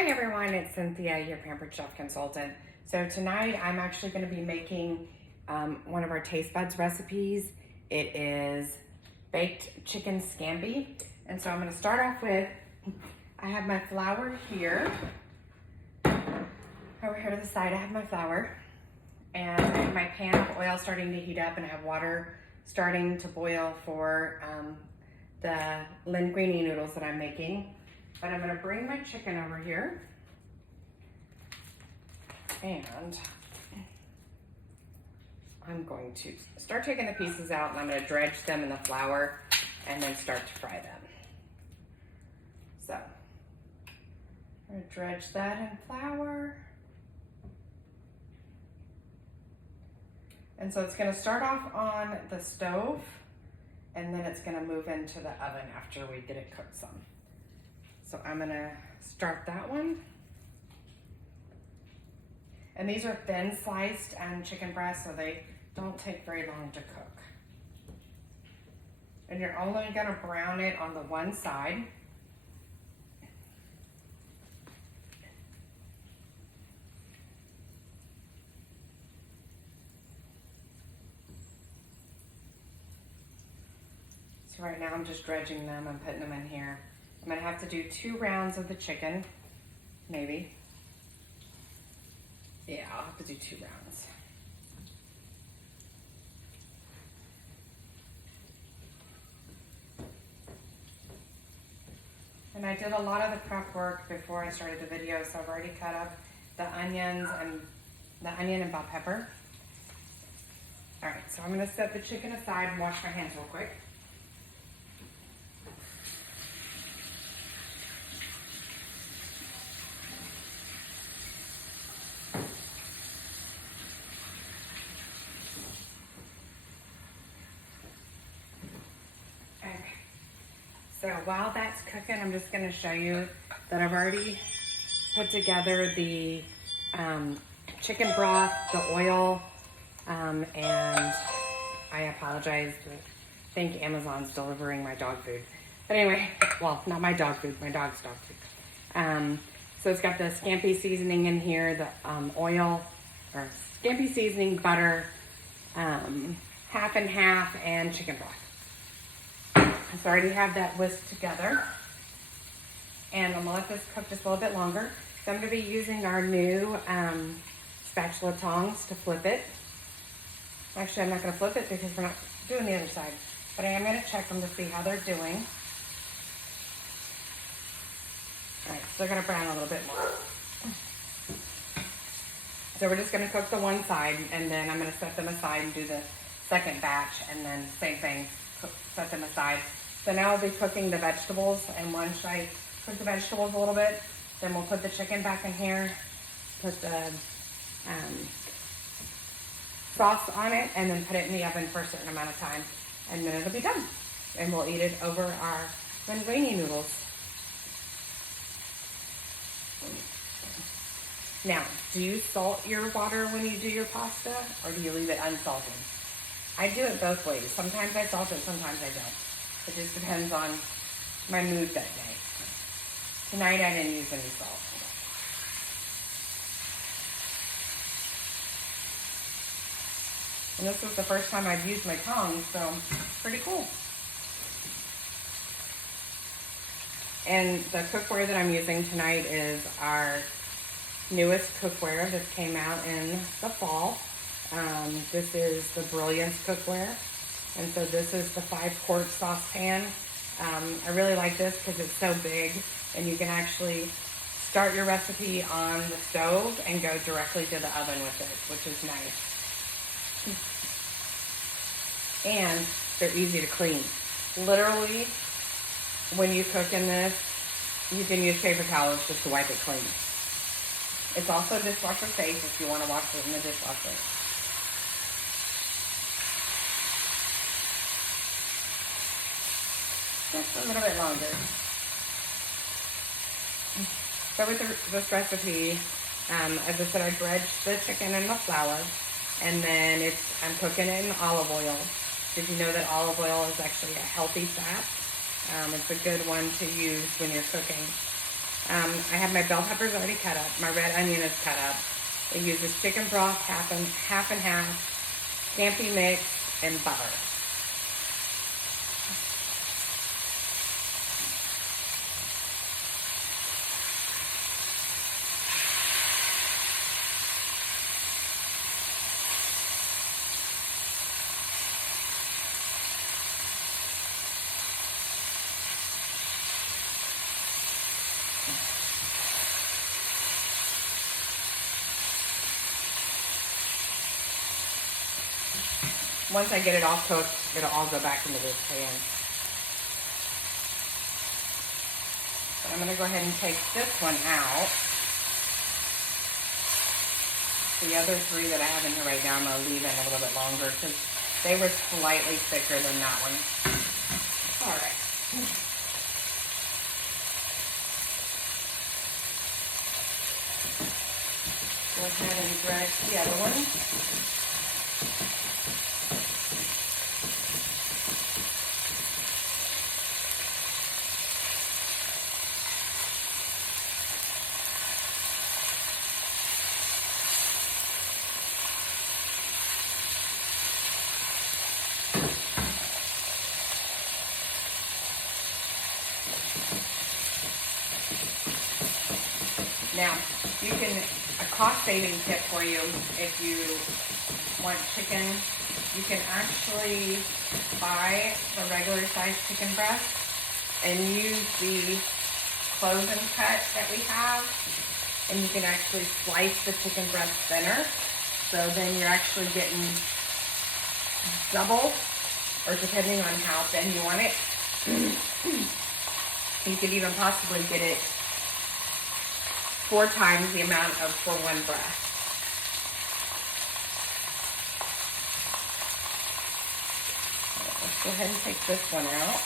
Hi everyone, it's Cynthia, your Pampered Chef Consultant. So tonight I'm actually going to be making one of our taste buds recipes. It is baked chicken scampi. And so I'm going to start off with, I have my flour here. Over here to the side I have my flour. And I have my pan of oil starting to heat up, and I have water starting to boil for the linguine noodles that I'm making. But I'm going to bring my chicken over here, and I'm going to start taking the pieces out, and I'm going to dredge them in the flour and then start to fry them. So I'm going to dredge that in flour. And so it's going to start off on the stove, and then it's going to move into the oven after we get it cooked some. So I'm gonna start that one. And these are thin sliced chicken breasts, so they don't take very long to cook. And you're only gonna brown it on the one side. So right now I'm just dredging them and putting them in here. I'm gonna have to do 2 rounds of the chicken, maybe. Yeah, I'll have to do 2 rounds. And I did a lot of the prep work before I started the video, so I've already cut up the onion and bell pepper. All right, so I'm gonna set the chicken aside and wash my hands real quick. So while that's cooking, I'm just going to show you that I've already put together the chicken broth, the oil, and I apologize. I think Amazon's delivering my dog food. But anyway, well, not my dog food, my dog's dog food. So it's got the Scampi seasoning in here, the oil, or Scampi seasoning, butter, half and half, and chicken broth. So I already have that whisked together, and I'm gonna let this cook just a little bit longer. So I'm gonna be using our new spatula tongs to flip it. Actually, I'm not gonna flip it because we're not doing the other side, but I am gonna check them to see how they're doing. All right, so they're gonna brown a little bit more. So we're just gonna cook the one side, and then I'm gonna set them aside and do the second batch, and then same thing, set them aside. So now I'll be cooking the vegetables, and once I cook the vegetables a little bit, then we'll put the chicken back in here, put the sauce on it, and then put it in the oven for a certain amount of time, and then it'll be done. And we'll eat it over our linguine noodles. Now, do you salt your water when you do your pasta, or do you leave it unsalted? I do it both ways. Sometimes I salt it, sometimes I don't. It just depends on my mood that day. Tonight I didn't use any salt. And this was the first time I've used my tongs, so pretty cool. And the cookware that I'm using tonight is our newest cookware that came out in the fall. This is the Brilliance cookware, and so this is the 5-quart saucepan. I really like this because it's so big, and you can actually start your recipe on the stove and go directly to the oven with it, which is nice. And they're easy to clean. Literally, when you cook in this, you can use paper towels just to wipe it clean. It's also dishwasher safe if you want to wash it in the dishwasher. Just a little bit longer. So with this recipe, as I said, I dredged the chicken in the flour, and then I'm cooking it in olive oil. Did you know that olive oil is actually a healthy fat? It's a good one to use when you're cooking. I have my bell peppers already cut up. My red onion is cut up. It uses chicken broth, half and half, scampi mix, and butter. Once I get it all cooked, it'll all go back into this pan. So I'm going to go ahead and take this one out. The other three that I have in here right now, I'm going to leave in a little bit longer because they were slightly thicker than that one. All right. Go ahead and dredge the other one. Now, you can, a cost-saving tip for you, if you want chicken, you can actually buy the regular size chicken breast and use the close and cut that we have, and you can actually slice the chicken breast thinner, so then you're actually getting double, or depending on how thin you want it, you could even possibly get it 4 times the amount of for one breast. Let's go ahead and take this one out.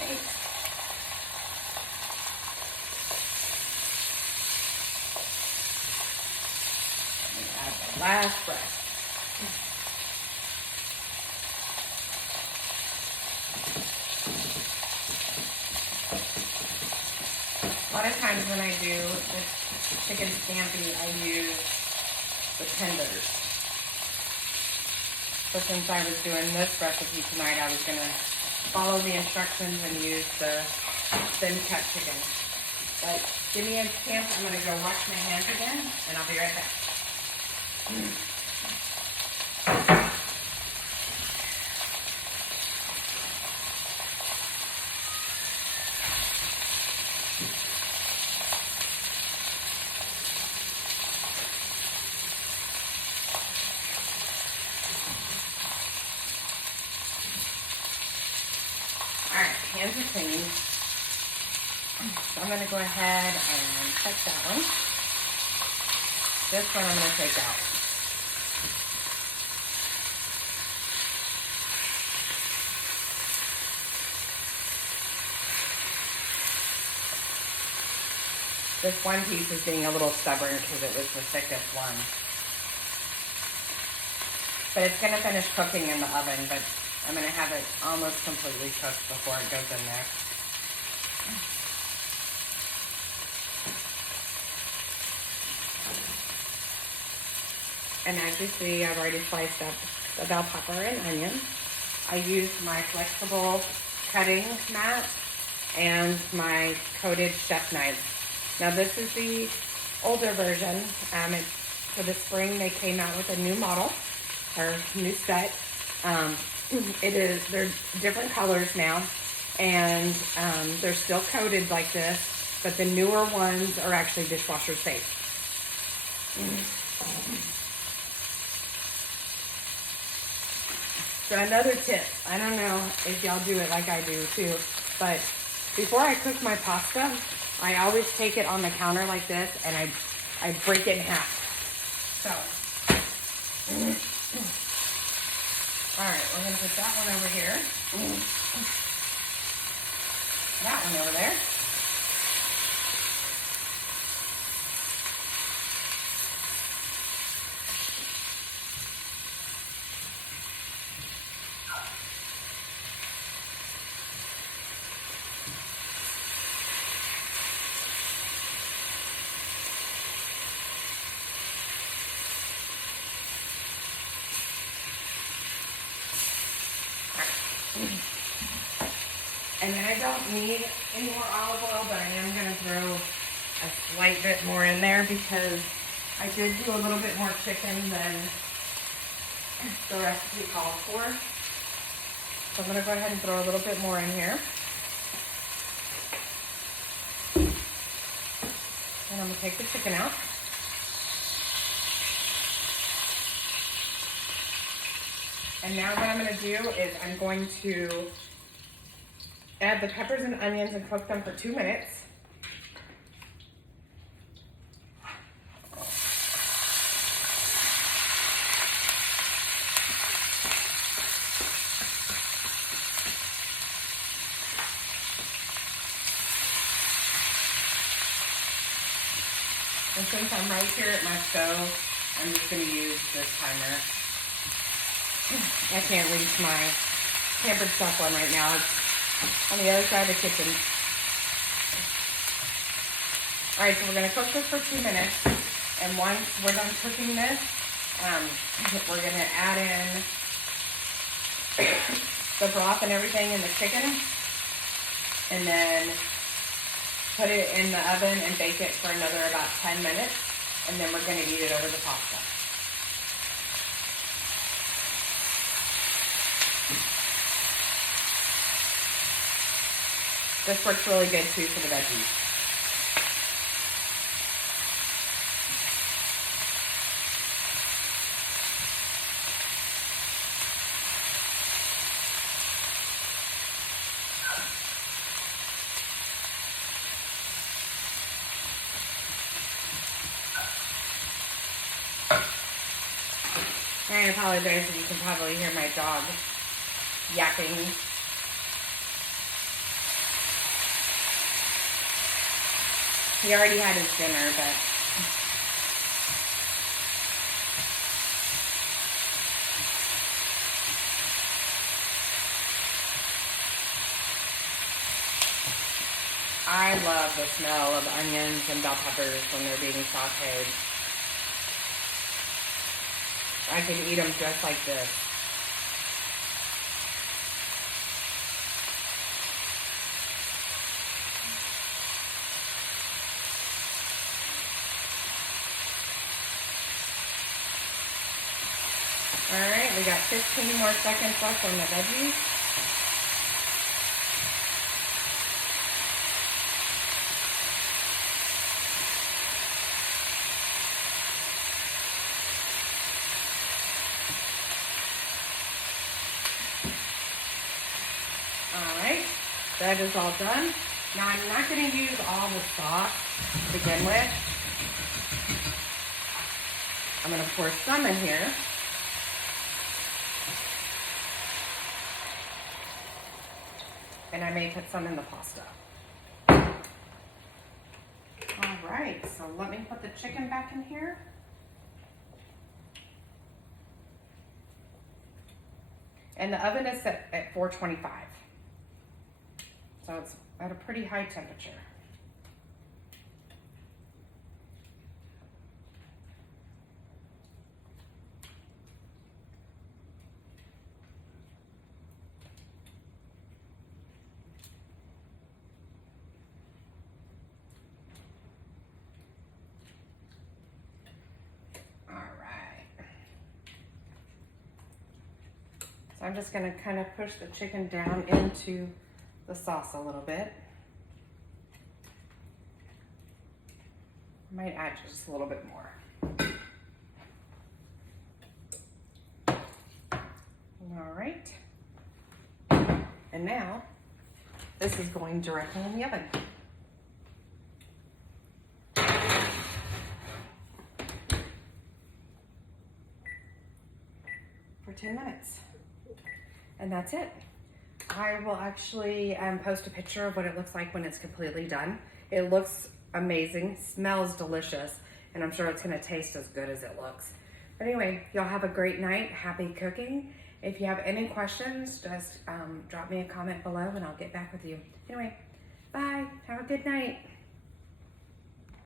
Okay. Add the last breast. A lot of times when I do the chicken scampi, I use the tenders. So since I was doing this recipe tonight, I was going to follow the instructions and use the thin cut chicken. But give me a chance, I'm going to go wash my hands again, and I'll be right back. Alright, hands are clean. So I'm going to go ahead and check that one. This one I'm going to take out. This one piece is being a little stubborn because it was the thickest one. But it's going to finish cooking in the oven, but I'm going to have it almost completely cooked before it goes in there. And as you see, I've already sliced up the bell pepper and onion. I used my flexible cutting mat and my coated chef knife. Now this is the older version. For the spring, they came out with a new model, or new set. They're different colors now, and they're still coated like this, but the newer ones are actually dishwasher safe. So another tip, I don't know if y'all do it like I do too, but before I cook my pasta, I always take it on the counter like this and I break it in half. So, alright, we're going to put that one over here. That one over there. And I don't need any more olive oil, but I am going to throw a slight bit more in there because I did do a little bit more chicken than the recipe called for. So I'm going to go ahead and throw a little bit more in here. And I'm going to take the chicken out. And now what I'm going to do is I'm going to add the peppers and onions and cook them for 2 minutes. And since I'm right here at my stove, I'm just going to use this timer. I can't reach my pampered stuff one right now. It's on the other side of the kitchen. All right, so we're going to cook this for 2 minutes. And once we're done cooking this, we're going to add in the broth and everything in the chicken. And then put it in the oven and bake it for another about 10 minutes. And then we're going to eat it over the pasta. This works really good too for the veggies. I apologize if you can probably hear my dog yapping. He already had his dinner, but I love the smell of onions and bell peppers when they're being sauteed. I can eat them just like this. All right, we got 15 more seconds left on the veggies. All right, that is all done. Now I'm not going to use all the sauce to begin with. I'm going to pour some in here. And I may put some in the pasta. All right, so let me put the chicken back in here. And the oven is set at 425. So it's at a pretty high temperature. I'm just going to kind of push the chicken down into the sauce a little bit. Might add just a little bit more. All right. And now this is going directly in the oven. For 10 minutes. And that's it. I will actually post a picture of what it looks like when it's completely done. It looks amazing, smells delicious, and I'm sure it's gonna taste as good as it looks. But anyway, y'all have a great night. Happy cooking. If you have any questions, just drop me a comment below and I'll get back with you. Anyway, bye. Have a good night.